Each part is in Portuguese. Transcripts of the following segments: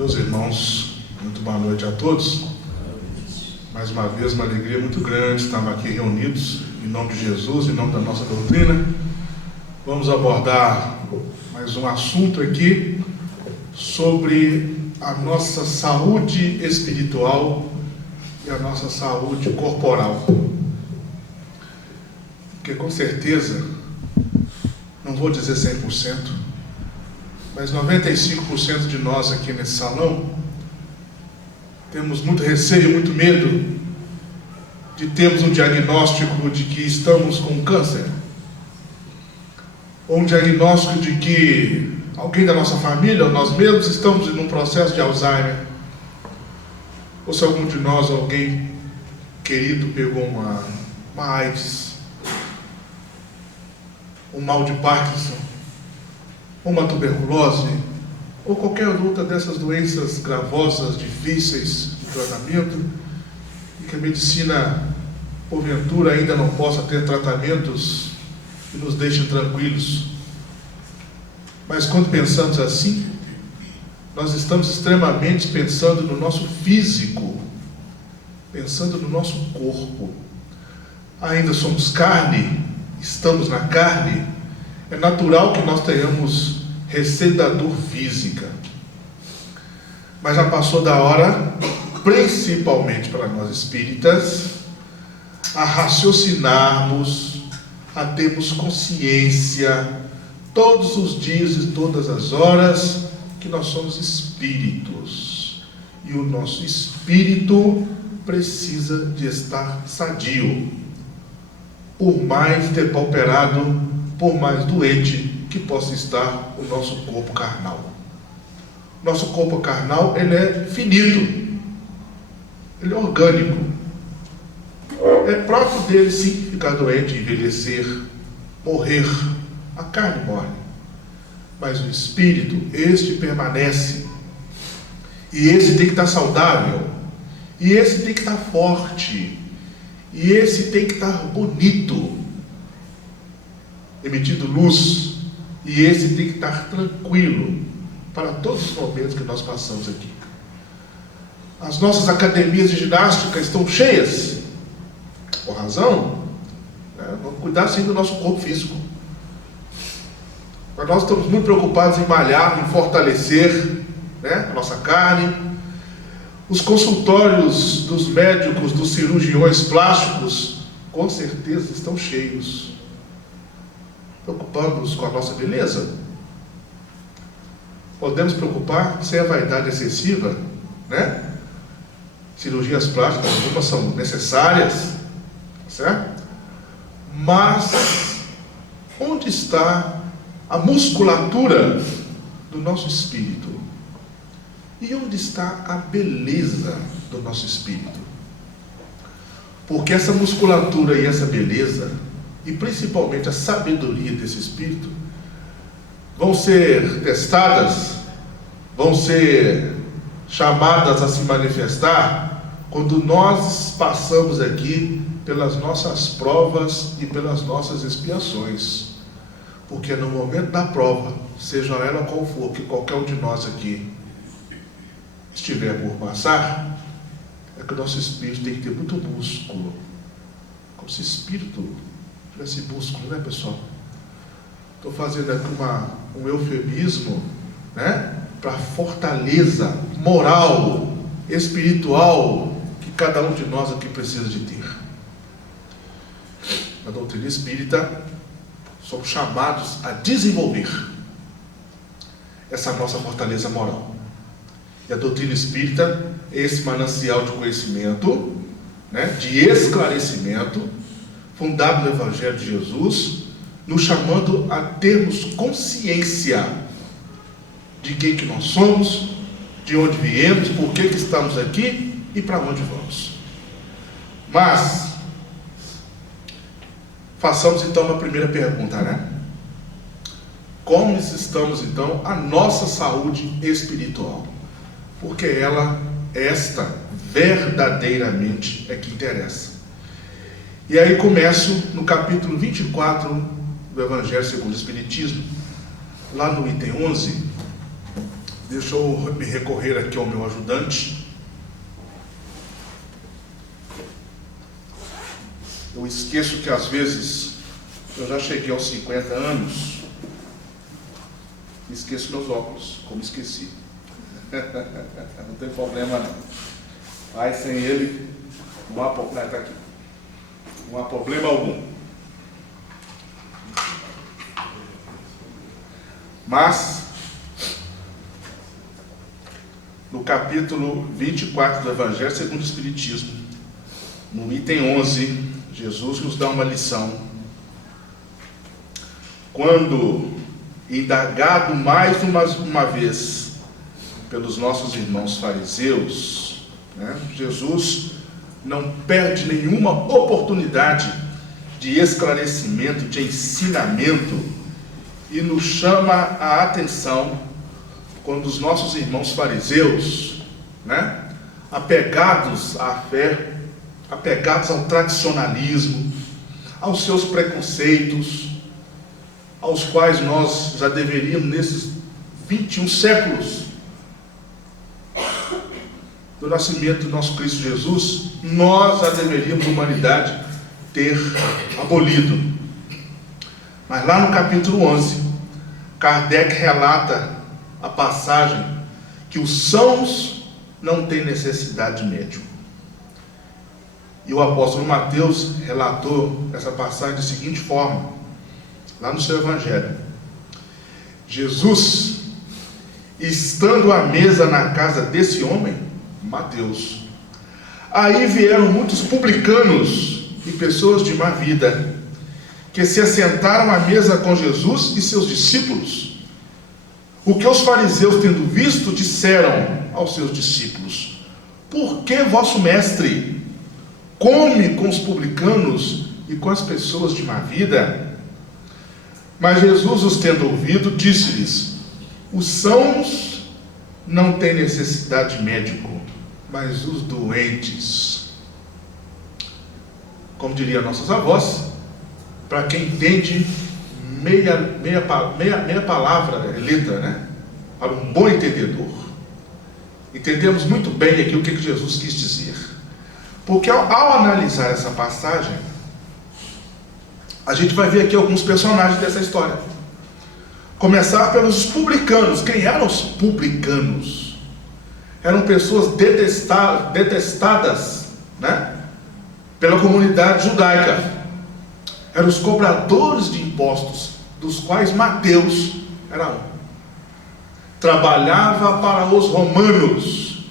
Meus irmãos, muito boa noite a todos. Mais uma vez, uma alegria muito grande estar aqui reunidos em nome de Jesus, em nome da nossa doutrina. Vamos abordar mais um assunto aqui sobre a nossa saúde espiritual e a nossa saúde corporal. Porque com certeza, não vou dizer 100%, mas 95% de nós aqui nesse salão temos muito receio, muito medo de termos um diagnóstico de que estamos com câncer, ou um diagnóstico de que alguém da nossa família, ou nós mesmos, estamos em um processo de Alzheimer, ou se algum de nós, alguém querido, pegou uma AIDS, um mal de Parkinson, uma tuberculose, ou qualquer outra dessas doenças gravosas, difíceis de tratamento, e que a medicina, porventura, ainda não possa ter tratamentos que nos deixem tranquilos. Mas quando pensamos assim, nós estamos extremamente pensando no nosso físico, pensando no nosso corpo. Ainda somos carne, estamos na carne, é natural que nós tenhamos receio da dor física. Mas já passou da hora, principalmente para nós espíritas, a raciocinarmos, a termos consciência, todos os dias e todas as horas, que nós somos espíritos. E o nosso espírito precisa de estar sadio, por mais depauperado, por mais doente que possa estar o nosso corpo carnal. Nosso corpo carnal, ele é finito, ele é orgânico. É próprio dele, sim, ficar doente, envelhecer, morrer. A carne morre. Mas o espírito, este permanece. E esse tem que estar saudável. E esse tem que estar forte. E esse tem que estar bonito, emitindo luz, e esse tem que estar tranquilo para todos os momentos que nós passamos aqui. As nossas academias de ginástica estão cheias, por razão, vamos cuidar sim do nosso corpo físico. Mas nós estamos muito preocupados em malhar, em fortalecer, a nossa carne. Os consultórios dos médicos, dos cirurgiões plásticos, com certeza estão cheios. Preocupamos com a nossa beleza? Podemos preocupar sem a vaidade excessiva, Cirurgias plásticas, algumas são necessárias, certo? Mas onde está a musculatura do nosso espírito? E onde está a beleza do nosso espírito? Porque essa musculatura e essa beleza, e principalmente a sabedoria desse espírito, vão ser testadas, vão ser chamadas a se manifestar quando nós passamos aqui pelas nossas provas e pelas nossas expiações. Porque no momento da prova, seja ela qual for, que qualquer um de nós aqui estiver por passar, é que o nosso espírito tem que ter muito músculo. Como se espírito tivesse músculo, pessoal? Estou fazendo aqui um eufemismo, para a fortaleza moral, espiritual, que cada um de nós aqui precisa de ter. Na doutrina espírita, somos chamados a desenvolver essa nossa fortaleza moral. E a doutrina espírita é esse manancial de conhecimento, de esclarecimento, fundado no Evangelho de Jesus, nos chamando a termos consciência de quem que nós somos, de onde viemos, por que estamos aqui e para onde vamos. Mas, façamos então uma primeira pergunta, Como estamos então a nossa saúde espiritual? Porque esta verdadeiramente é que interessa. E aí começo no capítulo 24 do Evangelho segundo o Espiritismo, lá no item 11, Deixa eu me recorrer aqui ao meu ajudante. Eu esqueço que às vezes eu já cheguei aos 50 anos. Esqueço meus óculos, como esqueci. Não tem problema não. Aí sem ele não há problema. Tá aqui. Não há problema algum. Mas no capítulo 24 do Evangelho segundo o Espiritismo, no item 11, Jesus nos dá uma lição. Quando indagado mais uma vez pelos nossos irmãos fariseus, Jesus não perde nenhuma oportunidade de esclarecimento, de ensinamento, e nos chama a atenção quando os nossos irmãos fariseus, apegados à fé, apegados ao tradicionalismo, aos seus preconceitos, aos quais nós já deveríamos, nesses 21 séculos do nascimento do nosso Cristo Jesus, nós já deveríamos, a humanidade, ter abolido. Mas lá no capítulo 11, Kardec relata a passagem que os sãos não têm necessidade de médium. E o apóstolo Mateus relatou essa passagem da seguinte forma, lá no seu Evangelho. Jesus, estando à mesa na casa desse homem, Mateus, aí vieram muitos publicanos e pessoas de má vida, que se assentaram à mesa com Jesus e seus discípulos. O que os fariseus, tendo visto, disseram aos seus discípulos: por que vosso mestre come com os publicanos e com as pessoas de má vida? Mas Jesus, os tendo ouvido, disse-lhes: os sãos não têm necessidade de médico, mas os doentes. Como diriam nossos avós, para quem entende meia palavra, letra, para um bom entendedor. Entendemos muito bem aqui o que Jesus quis dizer. Porque ao analisar essa passagem, a gente vai ver aqui alguns personagens dessa história. Começar pelos publicanos. Quem eram os publicanos? Eram pessoas detestadas, pela comunidade judaica. Eram os cobradores de impostos, dos quais Mateus era um. Trabalhava para os romanos,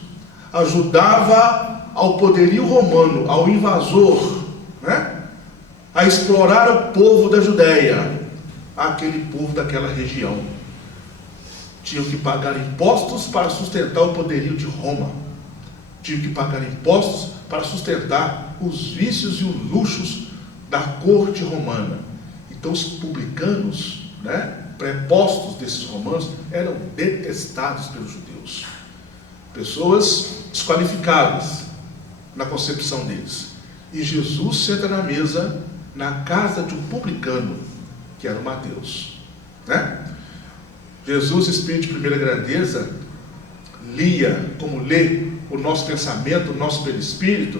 ajudava ao poderio romano, ao invasor, a explorar o povo da Judéia, aquele povo daquela região. Tinham que pagar impostos para sustentar o poderio de Roma. Tinham que pagar impostos para sustentar os vícios e os luxos da corte romana. Então os publicanos, prepostos desses romanos, eram detestados pelos judeus. Pessoas desqualificadas na concepção deles. E Jesus senta na mesa, na casa de um publicano, que era o Mateus. Jesus, Espírito de primeira grandeza, lia, como lê o nosso pensamento, o nosso perispírito.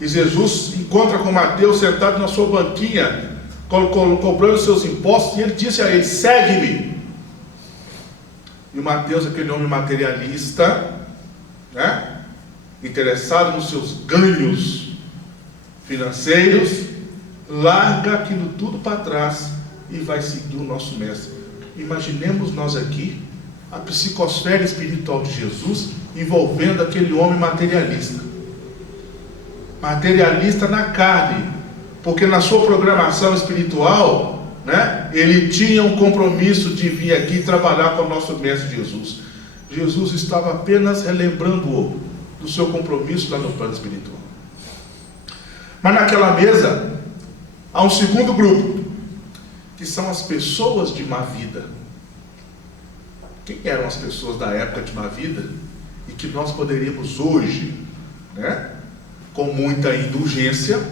E Jesus encontra com Mateus sentado na sua banquinha, cobrando seus impostos, e ele disse a ele: segue-me. E o Mateus, aquele homem materialista, interessado nos seus ganhos financeiros, larga aquilo tudo para trás e vai seguir o nosso mestre. Imaginemos nós aqui a psicosfera espiritual de Jesus envolvendo aquele homem materialista. Materialista na carne, porque na sua programação espiritual, ele tinha um compromisso de vir aqui trabalhar com o nosso mestre Jesus. Jesus estava apenas relembrando-o do seu compromisso lá no plano espiritual. Mas naquela mesa há um segundo grupo, que são as pessoas de má vida. Quem eram as pessoas da época de má vida e que nós poderíamos hoje, com muita indulgência,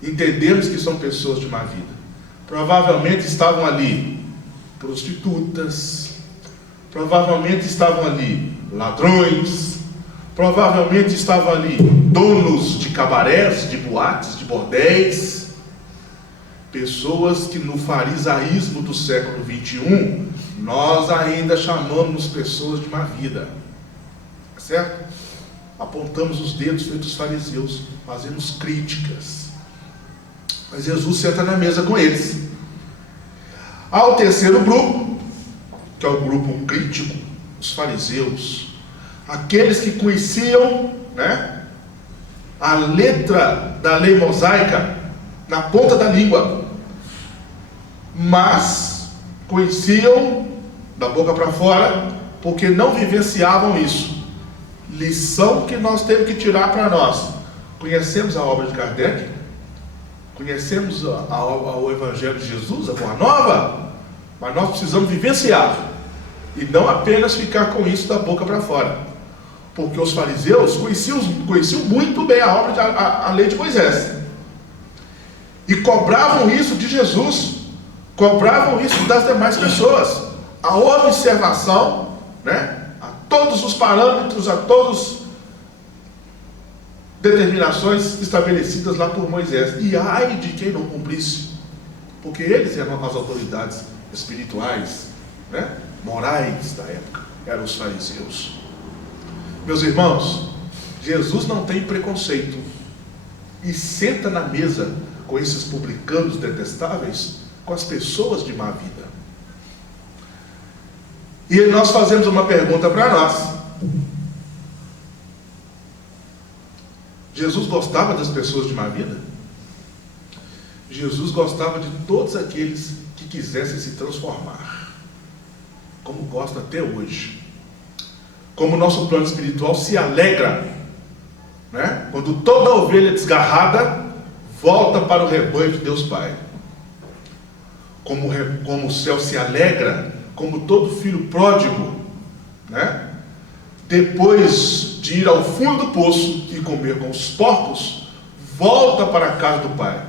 entendemos que são pessoas de má vida? Provavelmente estavam ali prostitutas, provavelmente estavam ali ladrões, provavelmente estavam ali donos de cabarés, de boates, de bordéis, pessoas que no farisaísmo do século 21, nós ainda chamamos pessoas de má vida, certo? Apontamos os dedos feitos fariseus, fazemos críticas, mas Jesus senta na mesa com eles. Há o terceiro grupo, que é o grupo crítico, os fariseus, aqueles que conheciam, né, a letra da lei mosaica na ponta da língua, mas conheciam da boca para fora, porque não vivenciavam isso. Lição que nós temos que tirar para nós. Conhecemos a obra de Kardec? Conhecemos o Evangelho de Jesus, a Boa Nova? Mas nós precisamos vivenciar e não apenas ficar com isso da boca para fora, porque os fariseus conheciam muito bem a obra, a lei de Moisés, e cobravam isso de Jesus, cobravam isso das demais pessoas, a observação, né, a todos os parâmetros, a todas determinações estabelecidas lá por Moisés. E ai de quem não cumprisse, porque eles eram as autoridades espirituais, né, morais da época, eram os fariseus. Meus irmãos, Jesus não tem preconceito e senta na mesa com esses publicanos detestáveis, com as pessoas de má vida. E nós fazemos uma pergunta para nós: Jesus gostava das pessoas de má vida? Jesus gostava de todos aqueles que quisessem se transformar, como gosta até hoje. Como o nosso plano espiritual se alegra, né, quando toda ovelha desgarrada volta para o rebanho de Deus Pai. Como o céu se alegra, como todo filho pródigo, né, depois de ir ao fundo do poço e comer com os porcos, volta para a casa do Pai.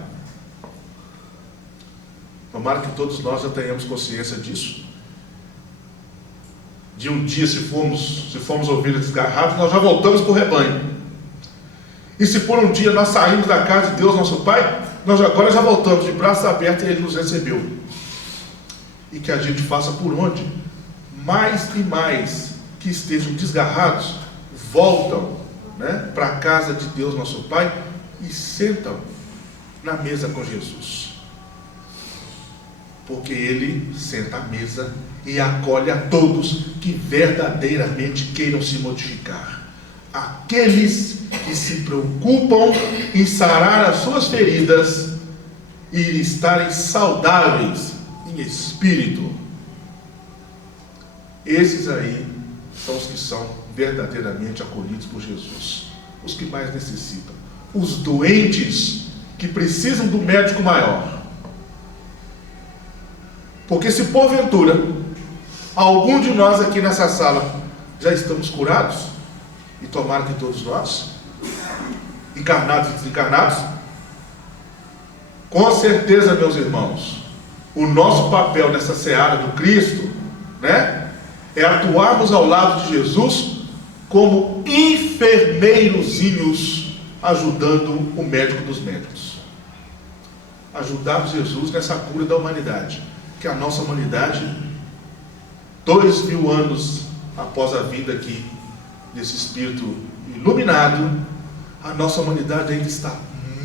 Tomara que todos nós já tenhamos consciência disso. De um dia, se formos ovelhas desgarradas, nós já voltamos para o rebanho. E se por um dia nós saímos da casa de Deus, nosso Pai, nós agora já voltamos de braços abertos e Ele nos recebeu. E que a gente faça por onde mais e mais que estejam desgarrados voltam, né, para a casa de Deus, nosso Pai, e sentam na mesa com Jesus. Porque Ele senta à mesa e acolhe a todos que verdadeiramente queiram se modificar. Aqueles que se preocupam em sarar as suas feridas e estarem saudáveis em espírito. Esses aí são os que são verdadeiramente acolhidos por Jesus. Os que mais necessitam. Os doentes que precisam do médico maior. Porque se porventura algum de nós aqui nessa sala já estamos curados, e tomara que todos nós, encarnados e desencarnados, com certeza, meus irmãos, o nosso papel nessa seara do Cristo, né, é atuarmos ao lado de Jesus como enfermeirozinhos, ajudando o médico dos médicos. Ajudarmos Jesus nessa cura da humanidade, que a nossa humanidade, 2000 anos após a vinda aqui desse Espírito iluminado, a nossa humanidade ainda está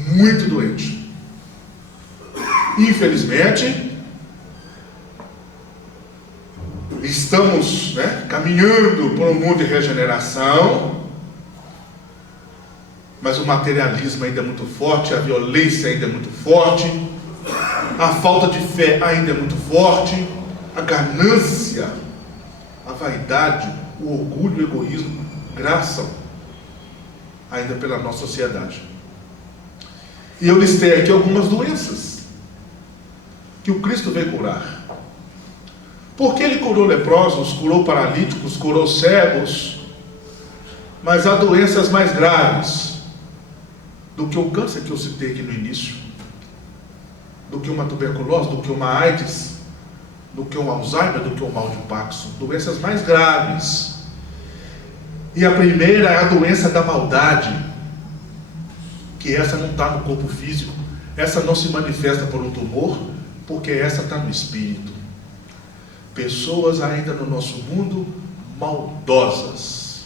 muito doente. Infelizmente, estamos, né, caminhando por um mundo de regeneração, mas o materialismo ainda é muito forte, a violência ainda é muito forte, a falta de fé ainda é muito forte, a ganância, a vaidade, o orgulho, o egoísmo graçam ainda pela nossa sociedade. E eu listei aqui algumas doenças que o Cristo veio curar. Porque Ele curou leprosos, curou paralíticos, curou cegos, mas há doenças mais graves do que o câncer que eu citei aqui no início, do que uma tuberculose, do que uma AIDS, do que um Alzheimer, do que um mal de Parkinson, doenças mais graves. E a primeira é a doença da maldade, que essa não está no corpo físico, essa não se manifesta por um tumor, porque essa está no espírito. Pessoas ainda no nosso mundo maldosas.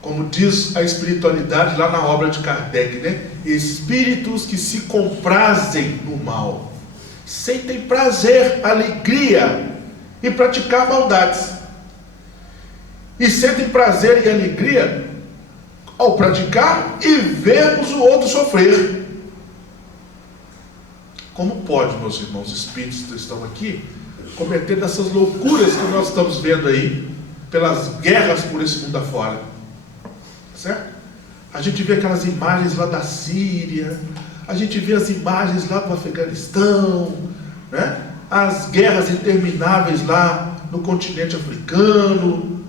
Como diz a espiritualidade lá na obra de Kardec, né? Espíritos que se comprazem no mal, sentem prazer, alegria em praticar maldades, e sentem prazer e alegria ao praticar e vermos o outro sofrer. Como pode, meus irmãos espíritos que estão aqui, cometendo essas loucuras que nós estamos vendo aí, pelas guerras por esse mundo afora? Certo? A gente vê aquelas imagens lá da Síria, a gente vê as imagens lá do Afeganistão, né? As guerras intermináveis lá no continente africano,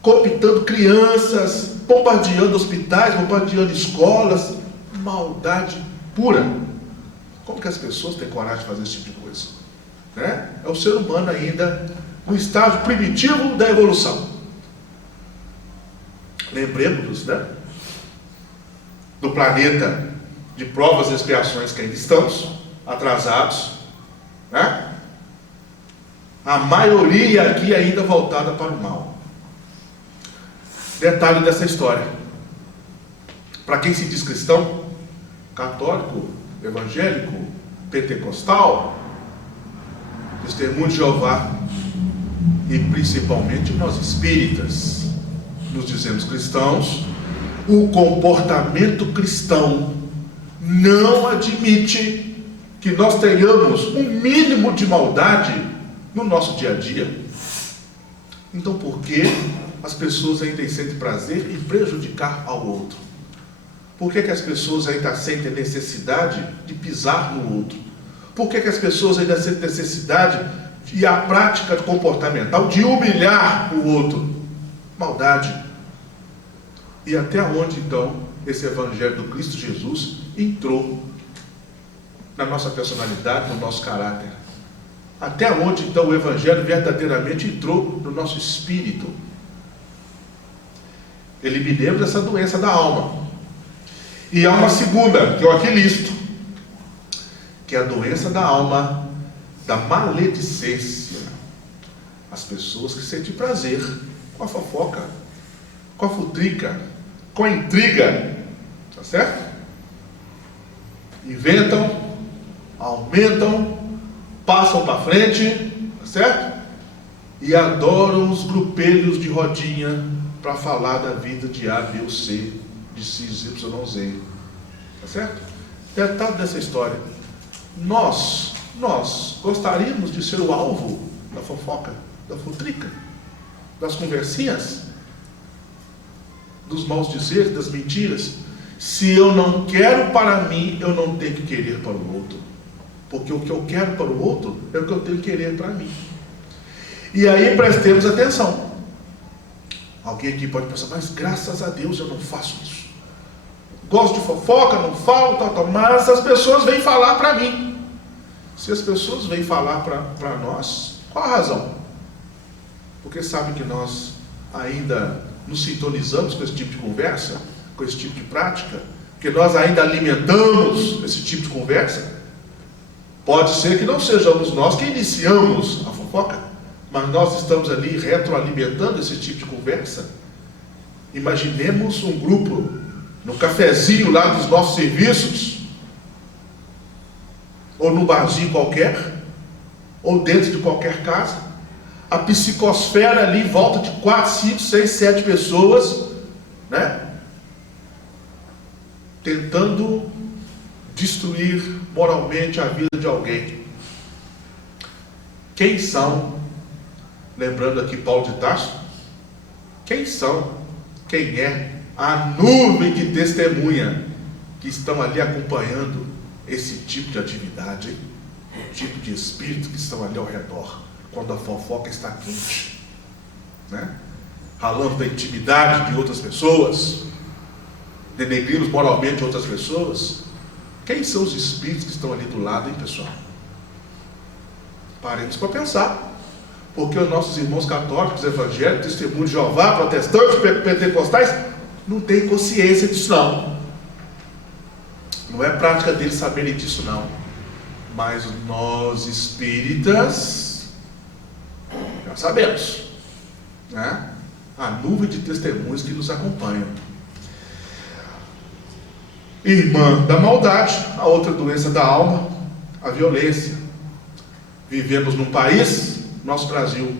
cooptando crianças, bombardeando hospitais, bombardeando escolas, maldade pura. Como que as pessoas têm coragem de fazer esse tipo de coisa? Né? É o ser humano ainda no estágio primitivo da evolução. Lembremos-nos, né, do planeta de provas e expiações que ainda estamos, atrasados, né? A maioria aqui ainda voltada para o mal. Detalhe dessa história: para quem se diz cristão, católico, evangélico, pentecostal, testemunho de Jeová, e principalmente nós espíritas, nos dizemos cristãos, o comportamento cristão não admite que nós tenhamos um mínimo de maldade no nosso dia a dia. Então, por que as pessoas ainda sentem prazer em prejudicar ao outro? Por que as pessoas ainda sentem necessidade de pisar no outro? Por que as pessoas ainda sentem necessidade e a prática comportamental de humilhar o outro? Maldade. E até onde então esse Evangelho do Cristo Jesus entrou na nossa personalidade, no nosso caráter? Até onde então o Evangelho verdadeiramente entrou no nosso espírito? Eliminemos essa doença da alma. E há uma segunda, que eu aqui listo, que é a doença da alma, da maledicência. As pessoas que sentem prazer com a fofoca, com a futrica, com a intriga, tá certo? Inventam, aumentam, passam para frente, tá certo? E adoram os grupelhos de rodinha para falar da vida de A, B ou C, de X, Y, Z, tá certo? Detalhe dessa história: nós gostaríamos de ser o alvo da fofoca, da futrica, das conversinhas, dos maus dizeres, das mentiras. Se eu não quero para mim, eu não tenho que querer para o outro, porque o que eu quero para o outro é o que eu tenho que querer para mim. E aí prestemos atenção. Alguém aqui pode pensar: mas graças a Deus eu não faço isso, gosto de fofoca, não falo, tal, mas as pessoas vêm falar para mim. Se as pessoas vêm falar para nós, qual a razão? Porque sabem que nós ainda nos sintonizamos com esse tipo de conversa, com esse tipo de prática, que nós ainda alimentamos esse tipo de conversa. Pode ser que não sejamos nós que iniciamos a fofoca, mas nós estamos ali retroalimentando esse tipo de conversa. Imaginemos um grupo no cafezinho lá dos nossos serviços, ou num barzinho qualquer, ou dentro de qualquer casa, a psicosfera ali em volta de 4, 5, 6, 7 pessoas, né? Tentando destruir moralmente a vida de alguém. Quem são, lembrando aqui Paulo de Tarso, quem são, quem é a nuvem de testemunha que estão ali acompanhando esse tipo de atividade, hein? O tipo de espírito que estão ali ao redor, quando a fofoca está quente, né? Ralando da intimidade de outras pessoas, denegrindo moralmente outras pessoas. Quem são os espíritos que estão ali do lado, hein, pessoal? Paremos para pensar. Porque os nossos irmãos católicos, evangélicos, testemunhos de Jeová, protestantes, pentecostais, não têm consciência disso não. Não é prática deles saberem disso não. Mas nós espíritas já sabemos, né? A nuvem de testemunhos que nos acompanham. Irmã da maldade, a outra doença da alma, a violência. Vivemos num país, nosso Brasil,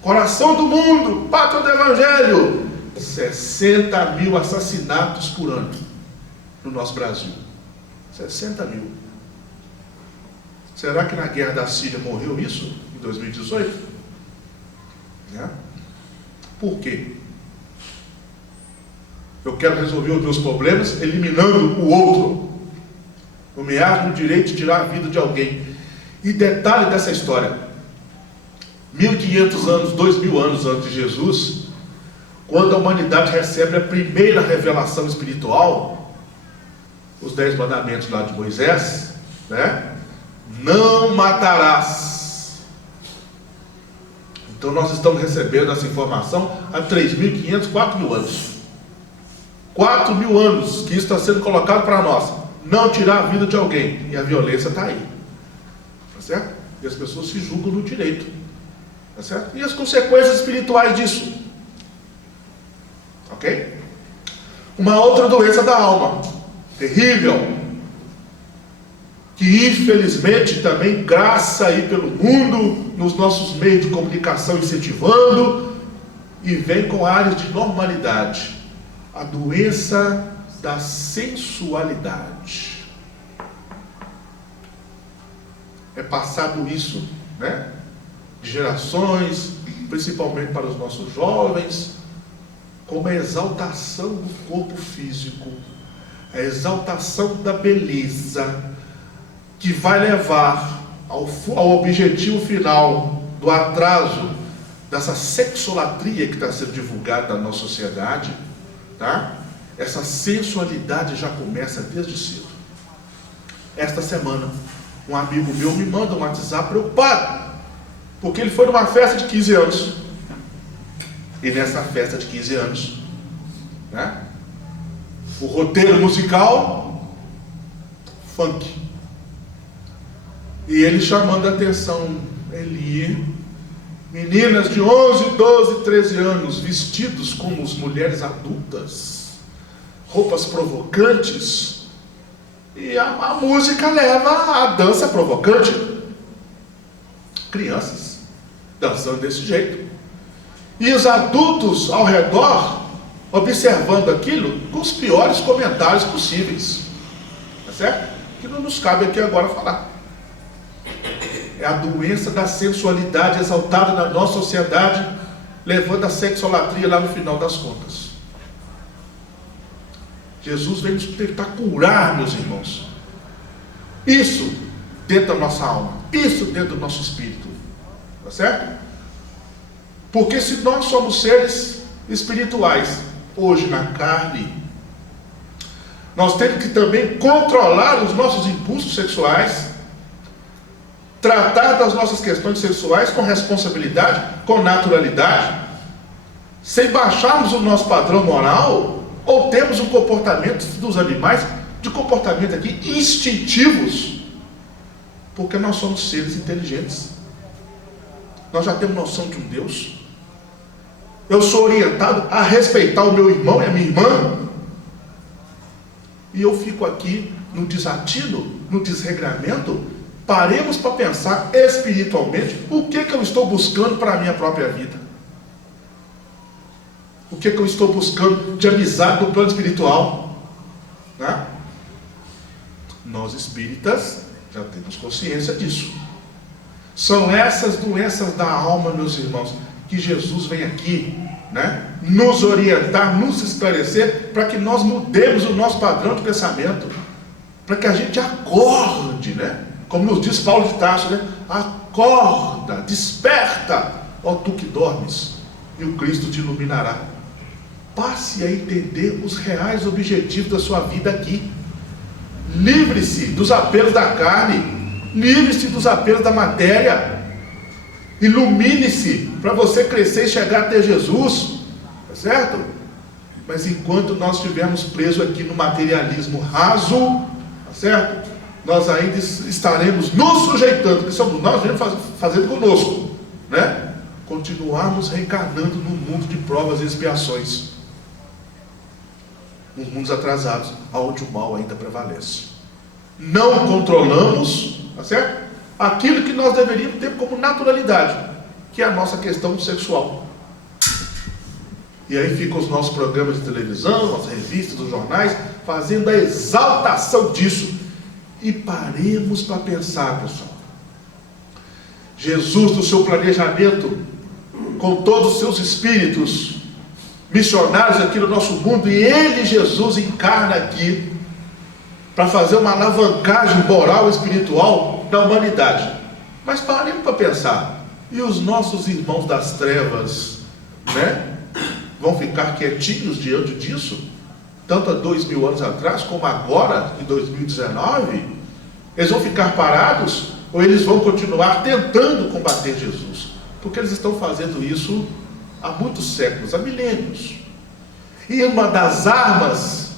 coração do mundo, pátria do Evangelho, 60 mil assassinatos por ano no nosso Brasil. 60 mil. Será que na guerra da Síria morreu isso em 2018? Né? Por quê? Eu quero resolver os meus problemas eliminando o outro. Eu me acho no direito de tirar a vida de alguém. E detalhe dessa história: 1500 anos, 2000 anos antes de Jesus, quando a humanidade recebe a primeira revelação espiritual, os 10 mandamentos lá de Moisés, né? Não matarás. Então nós estamos recebendo essa informação há 3.500, 4.000 anos. 4.000 anos que isso está sendo colocado para nós. Não tirar a vida de alguém. E a violência está aí. Tá certo? E as pessoas se julgam no direito. Tá certo? E as consequências espirituais disso. Ok? Uma outra doença da alma. Terrível. Que infelizmente também graça aí pelo mundo, nos nossos meios de comunicação incentivando, e vem com áreas de normalidade. A doença da sensualidade. É passado isso, né? De gerações, principalmente para os nossos jovens, como a exaltação do corpo físico, a exaltação da beleza, que vai levar ao objetivo final do atraso dessa sexolatria que está sendo divulgada na nossa sociedade, tá? Essa sensualidade já começa desde cedo. Esta semana, um amigo meu me manda um WhatsApp preocupado, porque ele foi numa festa de 15 anos. E nessa festa de 15 anos, né? O roteiro musical, funk. E ele chamando a atenção, Eli, meninas de 11, 12, 13 anos, vestidos como as mulheres adultas, roupas provocantes, e a música leva à dança provocante. Crianças dançando desse jeito. E os adultos ao redor, observando aquilo, com os piores comentários possíveis. Tá certo? Que não nos cabe aqui agora falar. É a doença da sensualidade exaltada na nossa sociedade, levando a sexolatria lá no final das contas. Jesus vem nos tentar curar, meus irmãos. Isso dentro da nossa alma, isso dentro do nosso espírito. Tá certo? Porque se nós somos seres espirituais, hoje na carne, nós temos que também controlar os nossos impulsos sexuais, tratar das nossas questões sexuais com responsabilidade, com naturalidade, sem baixarmos o nosso padrão moral, ou temos um comportamento dos animais, de comportamento aqui instintivos, porque nós somos seres inteligentes. Nós já temos noção de um Deus. Eu sou orientado a respeitar o meu irmão e a minha irmã, e eu fico aqui no desatino, no desregramento. Paremos para pensar espiritualmente o que eu estou buscando para a minha própria vida. O que eu estou buscando de amizade no plano espiritual, né? Nós espíritas já temos consciência disso. São essas doenças da alma, meus irmãos, que Jesus vem aqui, né, nos orientar, nos esclarecer, para que nós mudemos o nosso padrão de pensamento, para que a gente acorde, né? Como nos diz Paulo de Tarso, né? Acorda, desperta, ó tu que dormes, e o Cristo te iluminará. Passe a entender os reais objetivos da sua vida aqui. Livre-se dos apelos da carne. Livre-se dos apelos da matéria. Ilumine-se para você crescer e chegar até Jesus. Tá certo? Mas enquanto nós estivermos presos aqui no materialismo raso, tá certo? Nós ainda estaremos nos sujeitando, que somos nós mesmos fazendo conosco, né? Continuarmos reencarnando no mundo de provas e expiações, nos mundos atrasados, onde o mal ainda prevalece. Não controlamos, tá certo? Aquilo que nós deveríamos ter como naturalidade, que é a nossa questão sexual. E aí ficam os nossos programas de televisão, as revistas, os jornais, fazendo a exaltação disso. E paremos para pensar, pessoal. Jesus, no seu planejamento, com todos os seus espíritos missionários aqui no nosso mundo, e ele, Jesus, encarna aqui para fazer uma alavancagem moral e espiritual da humanidade. Mas paremos para pensar. E os nossos irmãos das trevas, né? Vão ficar quietinhos diante disso? Tanto há 2000 anos atrás, como agora, em 2019? Eles vão ficar parados? Ou eles vão continuar tentando combater Jesus? Porque eles estão fazendo isso há muitos séculos, há milênios. E uma das armas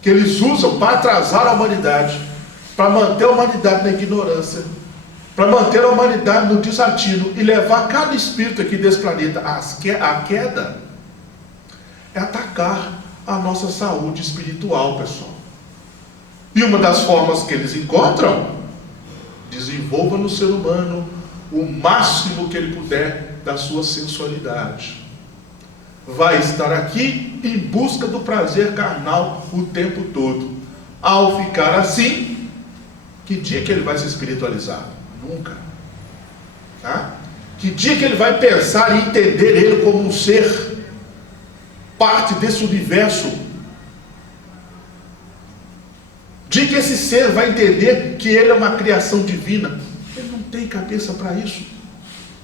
que eles usam para atrasar a humanidade, para manter a humanidade na ignorância, para manter a humanidade no desatino e levar cada espírito aqui desse planeta à queda, é atacar a nossa saúde espiritual, pessoal. E uma das formas que eles encontram, desenvolva no ser humano o máximo que ele puder da sua sensualidade. Vai estar aqui em busca do prazer carnal o tempo todo. Ao ficar assim, que dia que ele vai se espiritualizar? Nunca. Tá? Que dia que ele vai pensar e entender ele como um ser parte desse universo? De que esse ser vai entender que ele é uma criação divina? Ele não tem cabeça para isso.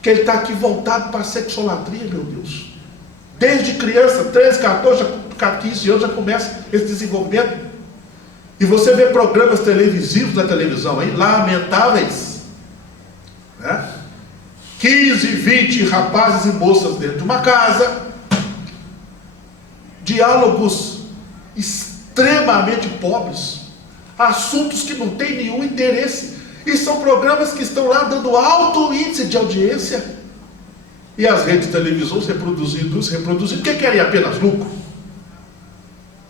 Que ele está aqui voltado para a sexolatria, meu Deus. Desde criança, 13, 14, 15 anos já começa esse desenvolvimento. E você vê programas televisivos na televisão aí, lamentáveis, né? 15, 20 rapazes e moças dentro de uma casa, diálogos extremamente pobres, assuntos que não têm nenhum interesse, e são programas que estão lá dando alto índice de audiência, e as redes de televisão reproduzindo, porque querem apenas lucro.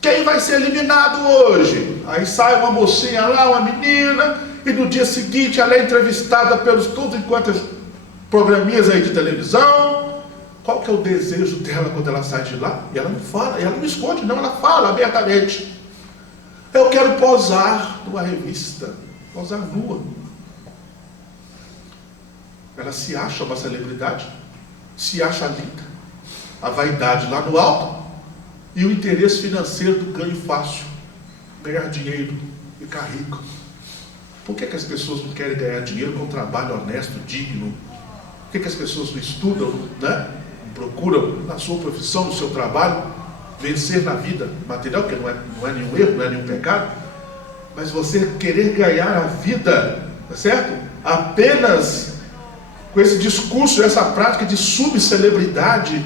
Quem vai ser eliminado hoje? Aí sai uma mocinha lá, uma menina, e no dia seguinte ela é entrevistada pelos todos enquanto programinhas aí de televisão. Qual que é o desejo dela quando ela sai de lá? E ela não fala, ela não esconde, não, ela fala abertamente. Eu quero posar numa revista, posar nua. Ela se acha uma celebridade, se acha linda, a vaidade lá no alto, e o interesse financeiro do ganho fácil, ganhar dinheiro, ficar rico. Por que as pessoas não querem ganhar dinheiro com um trabalho honesto, digno? Por que as pessoas não estudam, né? Procuram na sua profissão, no seu trabalho, vencer na vida material, que não é nenhum erro, não é nenhum pecado, mas você querer ganhar a vida, tá certo? Apenas com esse discurso, essa prática de subcelebridade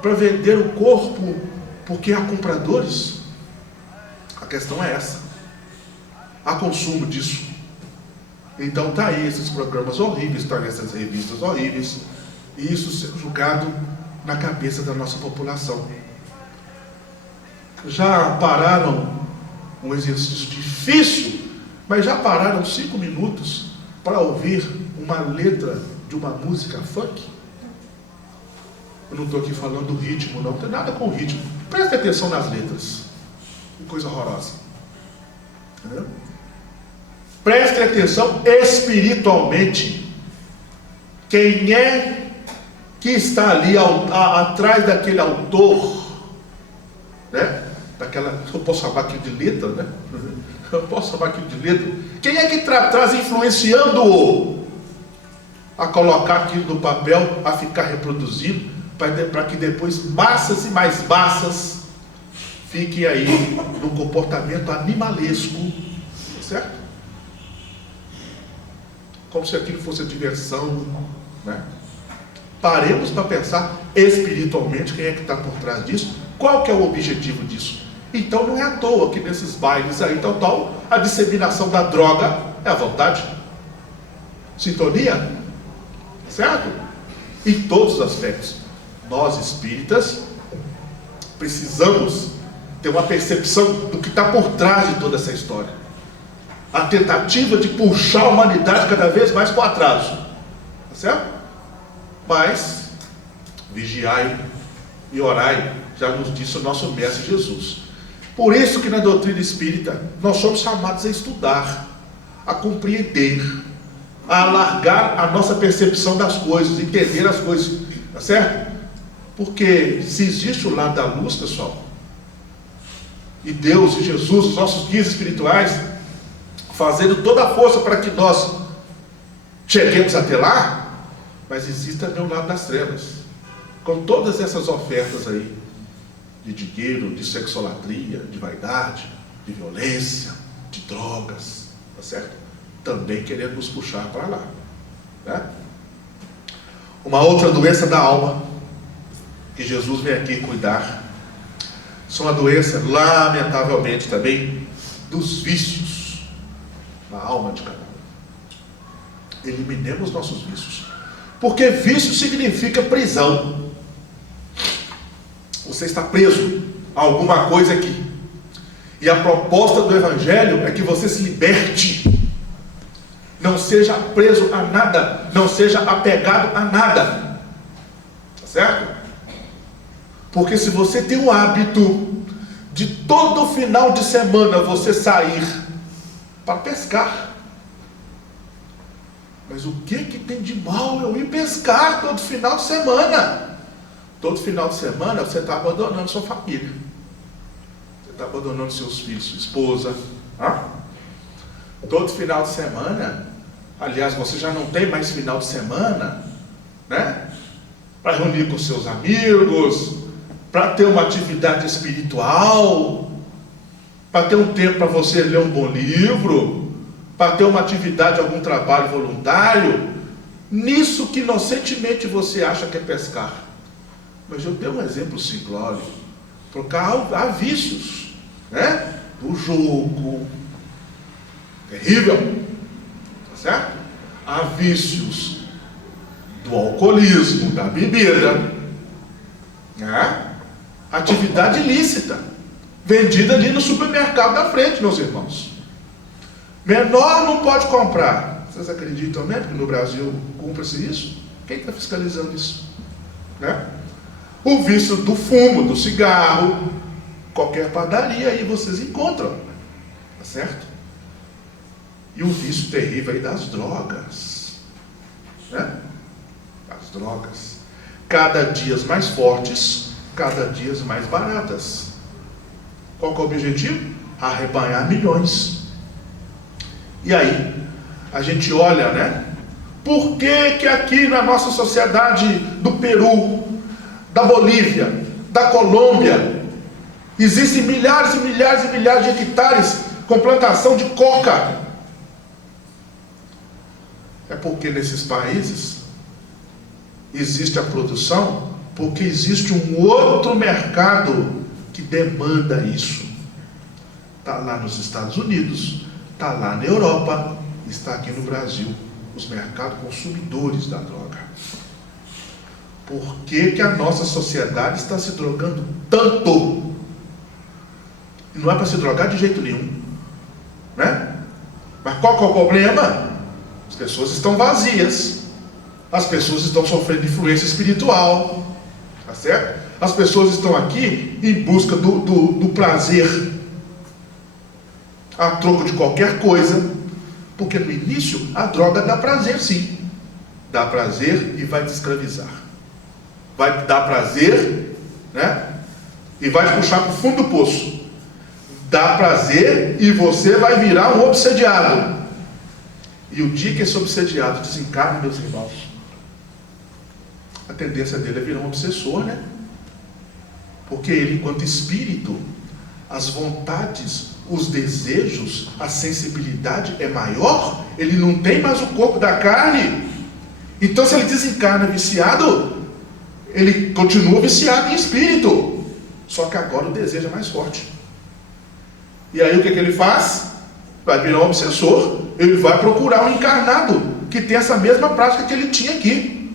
para vender o corpo, porque há compradores. A questão é essa. Há consumo disso. Então está aí esses programas horríveis, estão essas revistas horríveis, e isso sendo julgado na cabeça da nossa população. Já pararam um exercício difícil, mas já pararam 5 minutos para ouvir uma letra de uma música funk? Eu não estou aqui falando do ritmo, não tem nada com o ritmo. Preste atenção nas letras. Que coisa horrorosa. Entendeu? Preste atenção espiritualmente. Quem é que está ali atrás daquele autor, né? Eu posso chamar aqui de letra, né? Eu posso chamar aqui de letra. Quem é que traz influenciando-o a colocar aquilo no papel, a ficar reproduzindo, para que depois massas e mais massas fiquem aí num comportamento animalesco, certo? como se aquilo fosse a diversão, né? Paremos para pensar espiritualmente quem é que está por trás disso, qual que é o objetivo disso. Então não é à toa que nesses bailes aí, a disseminação da droga é à vontade. Sintonia? Certo? Em todos os aspectos. Nós espíritas precisamos ter uma percepção do que está por trás de toda essa história. A tentativa de puxar a humanidade cada vez mais para o atraso. Tá certo? Mas, vigiai e orai, já nos disse o nosso Mestre Jesus. Por isso que na doutrina espírita nós somos chamados a estudar, a compreender, a alargar a nossa percepção das coisas, entender as coisas, tá certo? Porque se existe o lado da luz, pessoal, e Deus e Jesus, os nossos guias espirituais, fazendo toda a força para que nós cheguemos até lá, mas existe também o lado das trevas, com todas essas ofertas aí, de dinheiro, de sexolatria, de vaidade, de violência, de drogas, tá certo? Também querendo nos puxar para lá, né? Uma outra doença da alma, que Jesus vem aqui cuidar, são a doença, lamentavelmente também, dos vícios na alma de cada um. Eliminemos nossos vícios, porque vício significa prisão. Você está preso a alguma coisa aqui, e a proposta do Evangelho é que você se liberte, não seja preso a nada, não seja apegado a nada, tá certo? Porque se você tem o hábito de todo final de semana você sair para pescar, mas o que tem de mal eu ir pescar todo final de semana? Todo final de semana você está abandonando sua família, você está abandonando seus filhos, sua esposa, todo final de semana, aliás, você já não tem mais final de semana, né? Para reunir com seus amigos, para ter uma atividade espiritual, para ter um tempo para você ler um bom livro, para ter uma atividade, algum trabalho voluntário, nisso que inocentemente você acha que é pescar. Mas eu dei um exemplo simplório, porque há vícios, né? Do jogo, terrível, tá certo? Há vícios do alcoolismo, da bebida, né? Atividade ilícita, vendida ali no supermercado da frente, meus irmãos. Menor não pode comprar. Vocês acreditam mesmo que no Brasil cumpre-se isso? Quem está fiscalizando isso? Né? O vício do fumo, do cigarro, qualquer padaria aí vocês encontram, tá certo? E o vício terrível aí das drogas, né? As drogas, cada dia mais fortes, cada dia mais baratas. Qual que é o objetivo? Arrebanhar milhões. E aí, a gente olha, né? Por que aqui na nossa sociedade do Peru, da Bolívia, da Colômbia, existem milhares e milhares e milhares de hectares com plantação de coca? É porque nesses países existe a produção, porque existe um outro mercado que demanda isso. Está lá nos Estados Unidos, está lá na Europa, está aqui no Brasil, os mercados consumidores da droga. Por que a nossa sociedade está se drogando tanto? E não é para se drogar de jeito nenhum, né? Mas qual que é o problema? As pessoas estão vazias, as pessoas estão sofrendo influência espiritual, tá certo? As pessoas estão aqui em busca do prazer, a troco de qualquer coisa, porque no início a droga dá prazer, sim, dá prazer e vai te escravizar, vai dar prazer, né? E vai te puxar para o fundo do poço, dá prazer e você vai virar um obsediado. E o dia que esse obsediado desencarna, meus irmãos, a tendência dele é virar um obsessor, né? Porque ele, enquanto espírito, as vontades, os desejos, a sensibilidade é maior ele não tem mais o corpo da carne. Então, se ele desencarna viciado, ele continua viciado em espírito, só que agora o desejo é mais forte. E aí o que ele faz? Vai virar um obsessor. Ele vai procurar um encarnado que tem essa mesma prática que ele tinha aqui.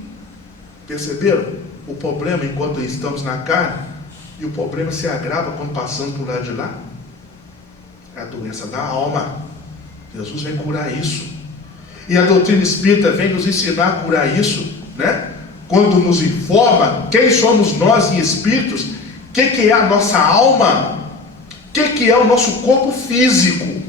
Perceberam? O problema enquanto estamos na carne, e o problema se agrava quando passamos por lado de lá, é a doença da alma. Jesus vem curar isso. E a doutrina espírita vem nos ensinar a curar isso, né? Quando nos informa quem somos nós em espíritos, o que é a nossa alma, o que é o nosso corpo físico.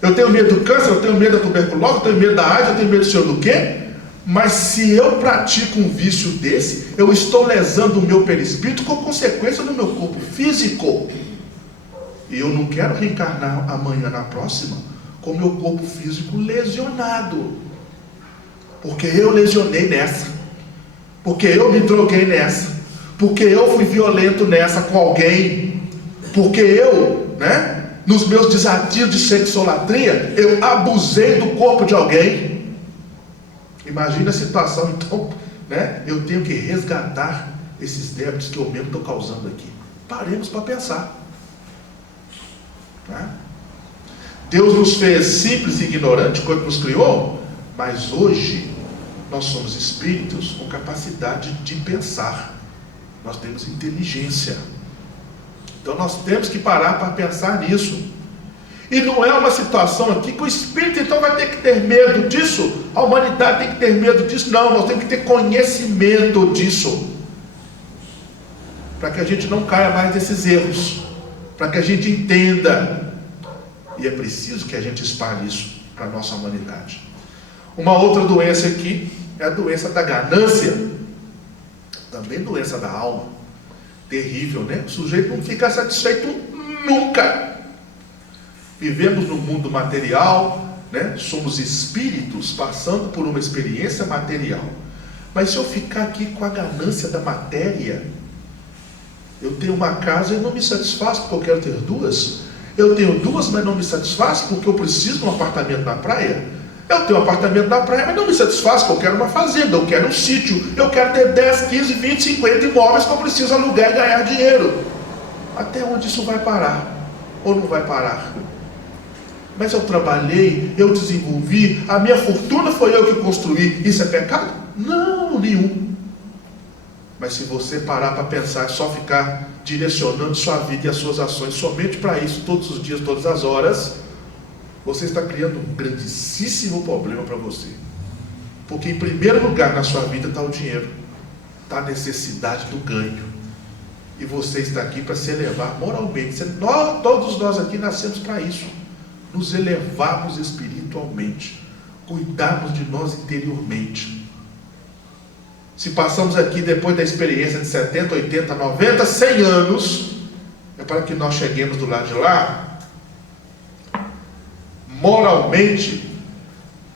Eu tenho medo do câncer, eu tenho medo da tuberculose, eu tenho medo da AIDS, eu tenho medo do senhor do quê? Mas se eu pratico um vício desse, eu estou lesando o meu perispírito com consequência no meu corpo físico. E eu não quero reencarnar amanhã na próxima com o meu corpo físico lesionado. Porque eu lesionei nessa. Porque eu me droguei nessa. Porque eu fui violento nessa com alguém. Porque eu, né, nos meus desafios de sexolatria, eu abusei do corpo de alguém. Imagina a situação, então, né? Eu tenho que resgatar esses débitos que eu mesmo estou causando aqui. Paremos para pensar. Né? Deus nos fez simples e ignorantes quando nos criou, mas hoje nós somos espíritos com capacidade de pensar. Nós temos inteligência. Então nós temos que parar para pensar nisso. E não é uma situação aqui que o espírito então vai ter que ter medo disso, a humanidade tem que ter medo disso. Não, nós temos que ter conhecimento disso, para que a gente não caia mais nesses erros, para que a gente entenda. E é preciso que a gente espalhe isso para a nossa humanidade. Uma outra doença aqui é a doença da ganância, também doença da alma, terrível, né? O sujeito não fica satisfeito nunca. Vivemos no mundo material, né? Somos espíritos passando por uma experiência material. Mas se eu ficar aqui com a ganância da matéria, eu tenho uma casa e não me satisfaz porque eu quero ter duas. Eu tenho duas, mas não me satisfaz porque eu preciso de um apartamento na praia. Eu tenho um apartamento na praia, mas não me satisfaz porque eu quero uma fazenda, eu quero um sítio. Eu quero ter 10, 15, 20, 50 imóveis que eu preciso alugar e ganhar dinheiro. Até onde isso vai parar? Ou não vai parar? Mas eu trabalhei, eu desenvolvi, a minha fortuna foi eu que construí. Isso é pecado? Não, nenhum. Mas se você parar para pensar, só ficar direcionando sua vida e as suas ações somente para isso, todos os dias, todas as horas, você está criando um grandíssimo problema para você. Porque em primeiro lugar na sua vida está o dinheiro, está a necessidade do ganho. E você está aqui para se elevar moralmente. Todos nós aqui nascemos para isso. Nos elevarmos espiritualmente, cuidarmos de nós interiormente. Se passamos aqui depois da experiência de 70, 80, 90, 100 anos, é para que nós cheguemos do lado de lá, moralmente,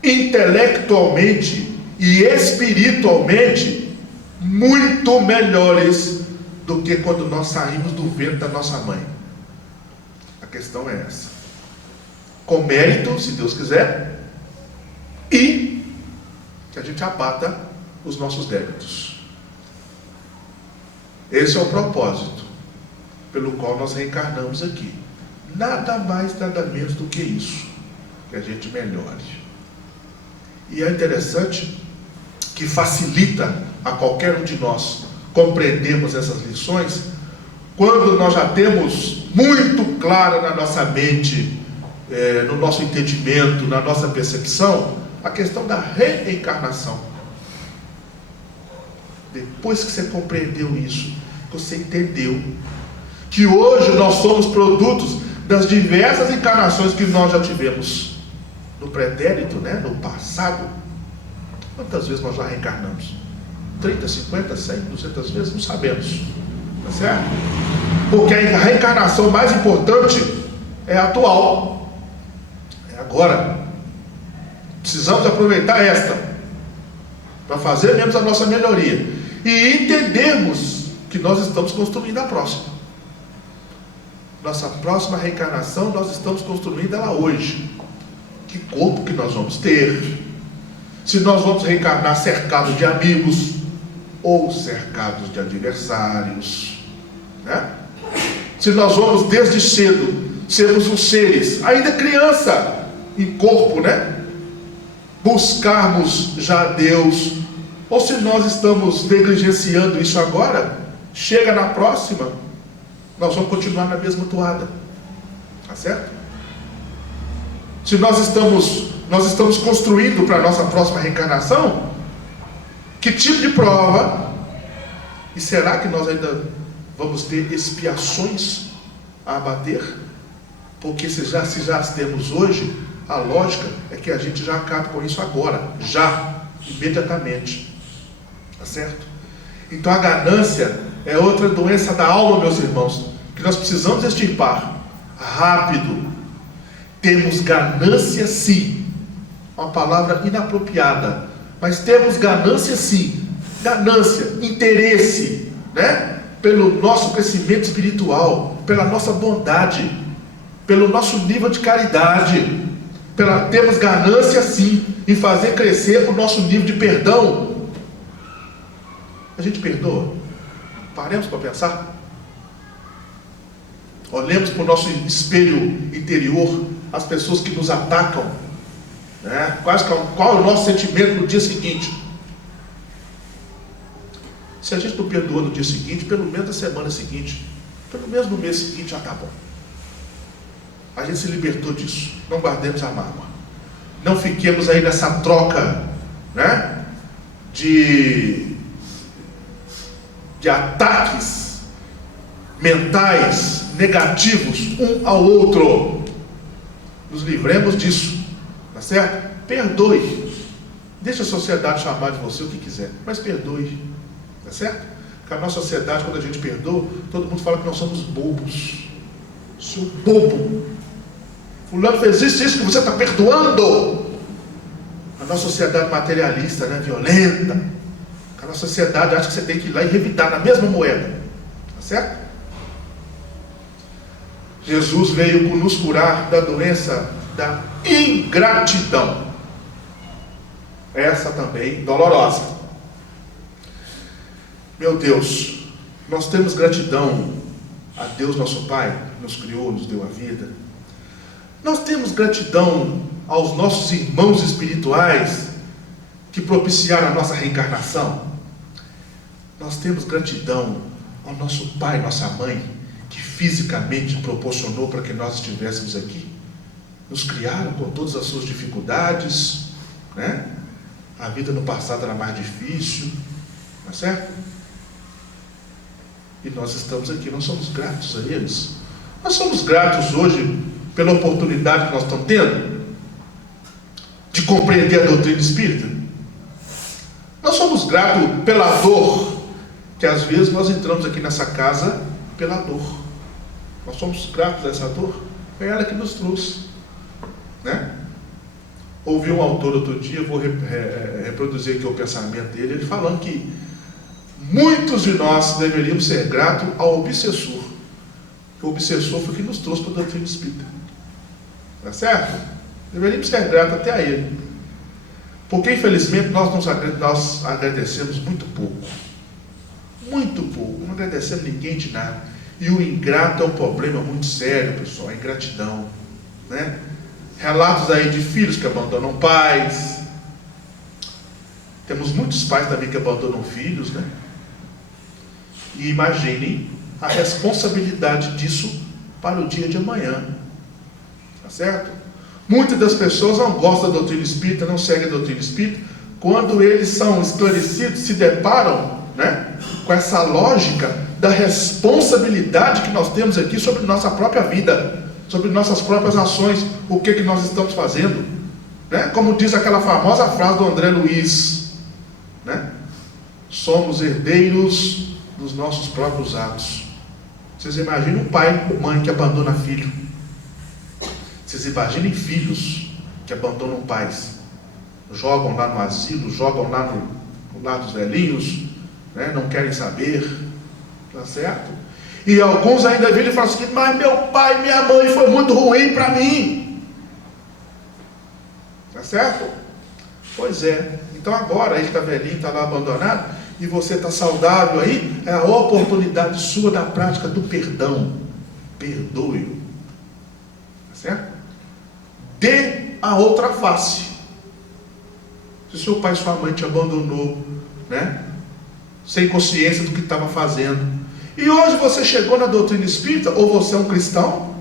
intelectualmente e espiritualmente, muito melhores do que quando nós saímos do ventre da nossa mãe. A questão é essa. Com mérito, se Deus quiser, e que a gente abata os nossos débitos. Esse é o propósito pelo qual nós reencarnamos aqui. Nada mais, nada menos do que isso, que a gente melhore. E é interessante que facilita a qualquer um de nós compreendermos essas lições quando nós já temos muito claro na nossa mente, no nosso entendimento, na nossa percepção, a questão da reencarnação. Depois que você compreendeu isso, você entendeu que hoje nós somos produtos das diversas encarnações que nós já tivemos no pretérito, né? No passado. Quantas vezes nós já reencarnamos? 30, 50, 100, 200 vezes? Não sabemos. Tá certo? Porque a reencarnação mais importante é a atual. É agora. Precisamos aproveitar esta para fazer mesmo a nossa melhoria e entendermos que nós estamos construindo a próxima. Nossa próxima reencarnação, nós estamos construindo ela hoje. Que corpo que nós vamos ter? Se nós vamos reencarnar cercados de amigos ou cercados de adversários, né? Se nós vamos desde cedo sermos os seres, ainda criança, em corpo, né? Buscarmos já Deus, ou se nós estamos negligenciando isso agora, chega na próxima, nós vamos continuar na mesma toada, tá certo? Se nós estamos construindo para a nossa próxima reencarnação, que tipo de prova, e será que nós ainda vamos ter expiações a abater? Porque se já as temos hoje, a lógica é que a gente já acabe com isso agora, já, imediatamente, tá certo? Então a ganância é outra doença da alma, meus irmãos, que nós precisamos extirpar, rápido. Temos ganância sim, uma palavra inapropriada, mas temos ganância sim, ganância, interesse, né? Pelo nosso crescimento espiritual, pela nossa bondade, pelo nosso nível de caridade, temos ganância sim, em fazer crescer o nosso nível de perdão. A gente perdoa? Paremos para pensar. Olhemos para o nosso espelho interior, as pessoas que nos atacam, né? Qual é o nosso sentimento no dia seguinte? Se a gente não perdoou no dia seguinte, pelo menos na semana seguinte, pelo menos no mês seguinte, já está bom. A gente se libertou disso. Não guardemos a mágoa. Não fiquemos aí nessa troca, né? De ataques mentais negativos um ao outro. Nos livremos disso, tá certo? Perdoe. Deixa a sociedade chamar de você o que quiser, mas perdoe, tá certo? Porque a nossa sociedade, quando a gente perdoa, todo mundo fala que nós somos bobos. Seu bobo, fulano fez isso que você está perdoando. A nossa sociedade materialista, né, violenta, a nossa sociedade acha que você tem que ir lá e revidar na mesma moeda, tá certo? Jesus veio nos curar da doença da ingratidão, essa também dolorosa. Meu Deus, nós temos gratidão a Deus nosso Pai, que nos criou, nos deu a vida. Nós temos gratidão aos nossos irmãos espirituais que propiciaram a nossa reencarnação. Nós temos gratidão ao nosso pai, nossa mãe, que fisicamente proporcionou para que nós estivéssemos aqui. Nos criaram com todas as suas dificuldades, né? A vida no passado era mais difícil, não é certo? E nós estamos aqui, nós somos gratos a eles. Nós somos gratos hoje pela oportunidade que nós estamos tendo de compreender a doutrina espírita. Nós somos gratos pela dor, que às vezes nós entramos aqui nessa casa pela dor. Nós somos gratos a essa dor, é ela que nos trouxe, né? Ouvi um autor outro dia, vou reproduzir aqui o pensamento dele, ele falando que muitos de nós deveríamos ser gratos ao obsessor. O obsessor foi que nos trouxe para a doutrina espírita. Tá certo? Deveríamos ser gratos até a ele. Porque infelizmente nós agradecemos muito pouco. Muito pouco. Não agradecemos ninguém de nada. E o ingrato é um problema muito sério, pessoal. A ingratidão, né? Relatos aí de filhos que abandonam pais. Temos muitos pais também que abandonam filhos, né? E imaginem a responsabilidade disso para o dia de amanhã. Tá certo? Muitas das pessoas não gostam da doutrina espírita, não seguem a doutrina espírita. Quando eles são esclarecidos, se deparam, né, com essa lógica da responsabilidade que nós temos aqui sobre nossa própria vida, sobre nossas próprias ações, o que nós estamos fazendo, né? Como diz aquela famosa frase do André Luiz, né? Somos herdeiros dos nossos próprios atos. Vocês imaginam um pai ou mãe que abandona filho? Vocês imaginem filhos que abandonam pais, jogam lá no asilo, jogam lá no lar dos velhinhos, né? Não querem saber, tá certo? E alguns ainda viram e falam assim: mas meu pai e minha mãe foi muito ruim para mim. Tá certo? Pois é. Então agora ele está velhinho, está lá abandonado, e você está saudável aí, é a oportunidade sua da prática do perdão. Perdoe-o. Tá certo? Dê a outra face. Se seu pai e sua mãe te abandonou, né? Sem consciência do que estava fazendo, e hoje você chegou na doutrina espírita, ou você é um cristão,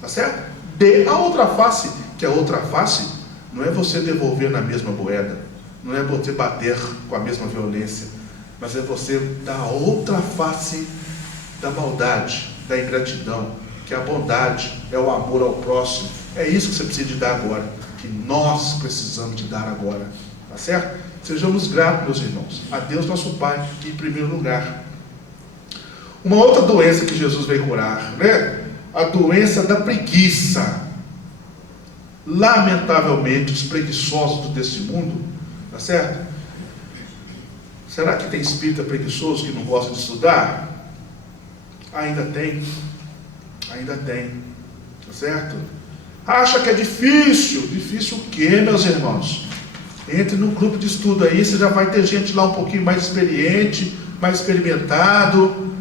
tá certo? Dê a outra face, que a outra face não é você devolver na mesma moeda, não é você bater com a mesma violência, mas é você dar a outra face da maldade, da ingratidão, que é a bondade, é o amor ao próximo. É isso que você precisa de dar agora, que nós precisamos de dar agora, tá certo? Sejamos gratos, meus irmãos, a Deus nosso Pai, em primeiro lugar. Uma outra doença que Jesus veio curar, né? A doença da preguiça. Lamentavelmente, os preguiçosos desse mundo, tá certo? Será que tem espírita preguiçoso que não gosta de estudar? Ainda tem, tá certo? Acha que é difícil? Difícil o quê, meus irmãos? Entre no grupo de estudo aí, você já vai ter gente lá um pouquinho mais experiente, mais experimentado,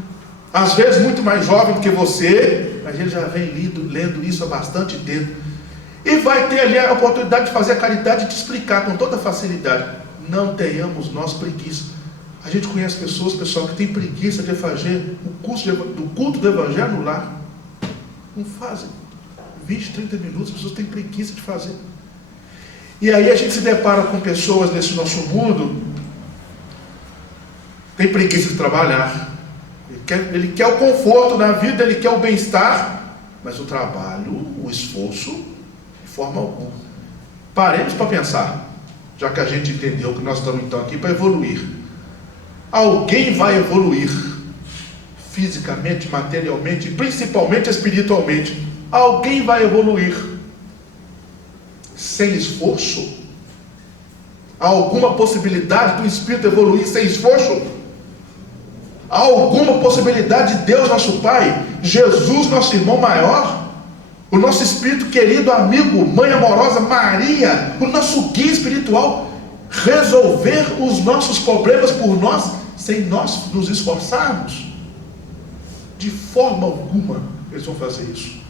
às vezes muito mais jovem do que você, mas ele já vem lendo isso há bastante tempo, e vai ter ali a oportunidade de fazer a caridade e te explicar com toda facilidade. Não tenhamos nós preguiça. A gente conhece pessoas, pessoal, que tem preguiça de fazer o culto do Evangelho no lar. Não fazem. 20, 30 minutos, as pessoas têm preguiça de fazer. E aí a gente se depara com pessoas nesse nosso mundo, tem preguiça de trabalhar. Ele quer o conforto na vida, ele quer o bem-estar, mas o trabalho, o esforço, de forma alguma. Paremos para pensar, já que a gente entendeu que nós estamos então aqui para evoluir. Alguém vai evoluir fisicamente, materialmente, principalmente espiritualmente. Alguém vai evoluir sem esforço? Há alguma possibilidade do espírito evoluir sem esforço? Há alguma possibilidade de Deus nosso Pai, Jesus nosso irmão maior, o nosso espírito querido, amigo, mãe amorosa Maria, o nosso guia espiritual, resolver os nossos problemas por nós, sem nós nos esforçarmos? De forma alguma eles vão fazer isso.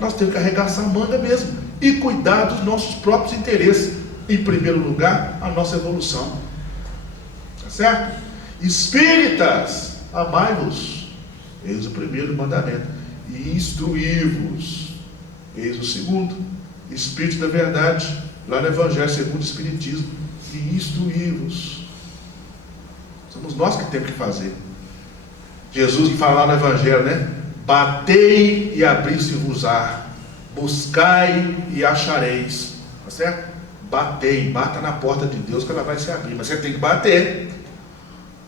Nós temos que arregaçar a manga mesmo e cuidar dos nossos próprios interesses. Em primeiro lugar, a nossa evolução. Tá certo? Espíritas, amai-vos. Eis o primeiro mandamento. E instruí-vos. Eis o segundo. Espírito da verdade, lá no Evangelho segundo o Espiritismo. E instruí-vos. Somos nós que temos que fazer. Jesus que fala lá no Evangelho, né? Batei e abri-se-vos-á, buscai e achareis. Tá certo? Batei, bata na porta de Deus que ela vai se abrir, mas você tem que bater.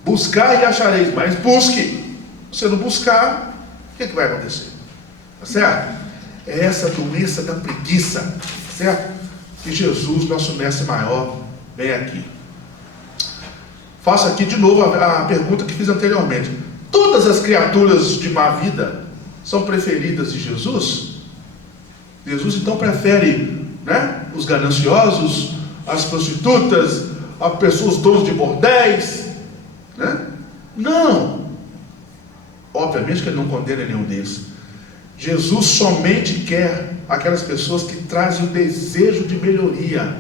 Buscai e achareis, mas busque. Se você não buscar, o que vai acontecer? Tá certo? É essa doença da preguiça, tá certo? Que Jesus, nosso mestre maior, vem aqui. Faço aqui de novo a pergunta que fiz anteriormente. Todas as criaturas de má vida são preferidas de Jesus? Jesus então prefere, né, os gananciosos, as prostitutas, as pessoas donos de bordéis, né? Não. Obviamente que ele não condena nenhum deles. Jesus somente quer aquelas pessoas que trazem o desejo de melhoria,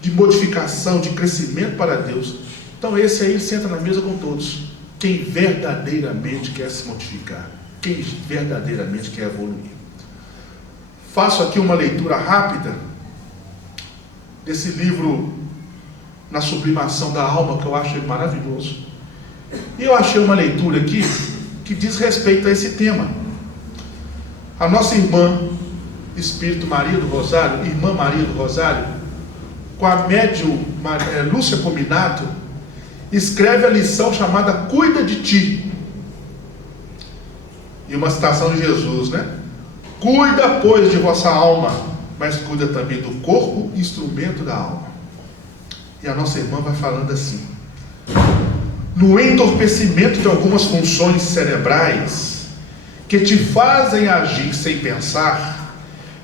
de modificação, de crescimento para Deus. Então esse aí senta na mesa com todos. Quem verdadeiramente quer se modificar, quem verdadeiramente quer evoluir. Faço aqui uma leitura rápida desse livro Na Sublimação da Alma, que eu acho maravilhoso. E eu achei uma leitura aqui que diz respeito a esse tema. A nossa irmã Espírito Maria do Rosário, irmã Maria do Rosário, com a médium Lúcia Cominato, escreve a lição chamada Cuida de Ti. E uma citação de Jesus, né? Cuida, pois, de vossa alma, mas cuida também do corpo, instrumento da alma. E a nossa irmã vai falando assim: no entorpecimento de algumas funções cerebrais, que te fazem agir sem pensar,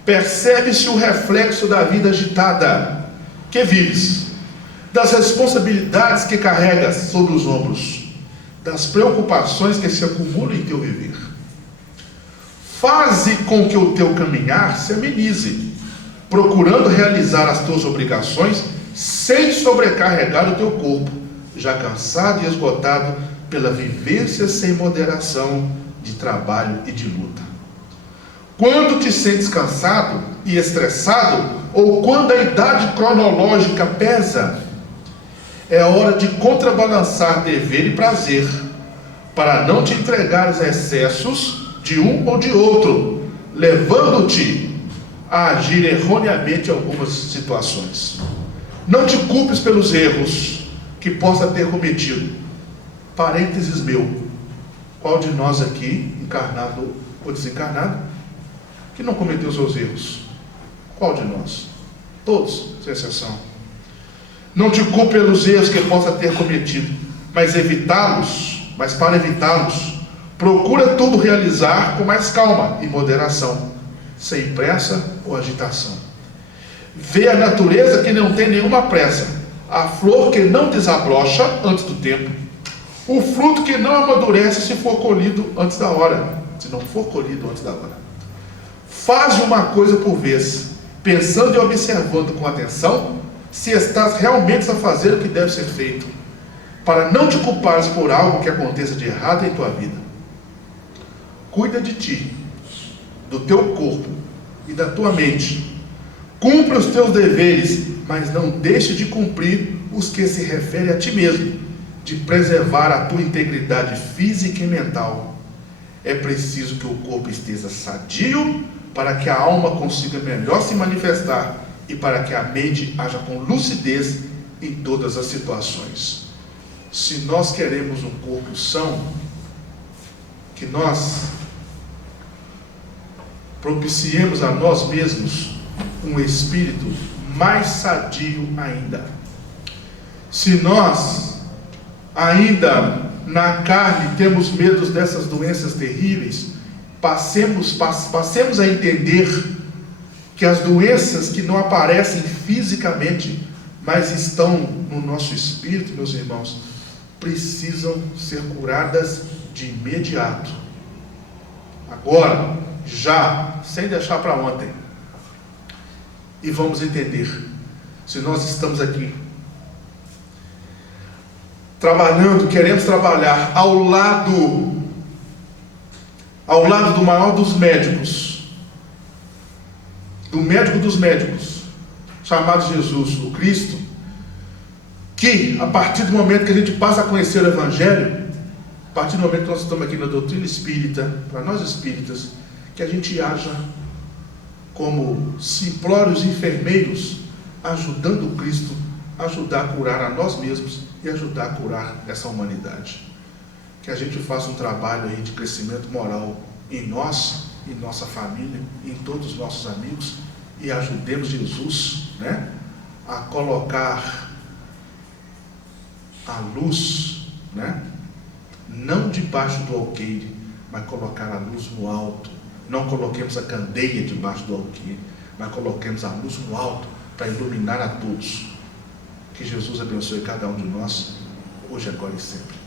percebe-se o reflexo da vida agitada que vives, das responsabilidades que carregas sobre os ombros, das preocupações que se acumulam em teu viver. Faze com que o teu caminhar se amenize, procurando realizar as tuas obrigações sem sobrecarregar o teu corpo, já cansado e esgotado pela vivência sem moderação de trabalho e de luta. Quando te sentes cansado e estressado, ou quando a idade cronológica pesa, é hora de contrabalançar dever e prazer, para não te entregar aos excessos de um ou de outro, levando-te a agir erroneamente em algumas situações. Não te culpes pelos erros que possa ter cometido. Parênteses meu, qual de nós aqui, encarnado ou desencarnado, que não cometeu seus erros? Qual de nós? Todos, sem exceção. Não te culpe pelos erros que possa ter cometido, mas para evitá-los, procura tudo realizar com mais calma e moderação, sem pressa ou agitação. Vê a natureza que não tem nenhuma pressa, a flor que não desabrocha antes do tempo, o fruto que não amadurece se for colhido antes da hora, se não for colhido antes da hora. Faz uma coisa por vez, pensando e observando com atenção se estás realmente a fazer o que deve ser feito, para não te culpares por algo que aconteça de errado em tua vida. Cuida de ti, do teu corpo e da tua mente. Cumpre os teus deveres, mas não deixe de cumprir os que se referem a ti mesmo, de preservar a tua integridade física e mental. É preciso que o corpo esteja sadio para que a alma consiga melhor se manifestar e para que a mente haja com lucidez em todas as situações. Se nós queremos um corpo são, que nós propiciemos a nós mesmos um espírito mais sadio ainda. Se nós ainda na carne temos medos dessas doenças terríveis, passemos a entender que as doenças que não aparecem fisicamente, mas estão no nosso espírito, meus irmãos, precisam ser curadas de imediato. Agora, já, sem deixar para ontem. E vamos entender, se nós estamos aqui trabalhando, queremos trabalhar ao lado do maior dos médicos, do médico dos médicos, chamado Jesus, o Cristo, que a partir do momento que a gente passa a conhecer o Evangelho, a partir do momento que nós estamos aqui na doutrina espírita, para nós espíritas, que a gente haja como simplórios enfermeiros, ajudando o Cristo, ajudar a curar a nós mesmos e ajudar a curar essa humanidade. Que a gente faça um trabalho aí de crescimento moral em nós, em nossa família, em todos os nossos amigos, e ajudemos Jesus, a colocar a luz, não debaixo do alqueire, mas colocar a luz no alto. Não coloquemos a candeia debaixo do alqueire, mas coloquemos a luz no alto para iluminar a todos. Que Jesus abençoe cada um de nós, hoje, agora e sempre.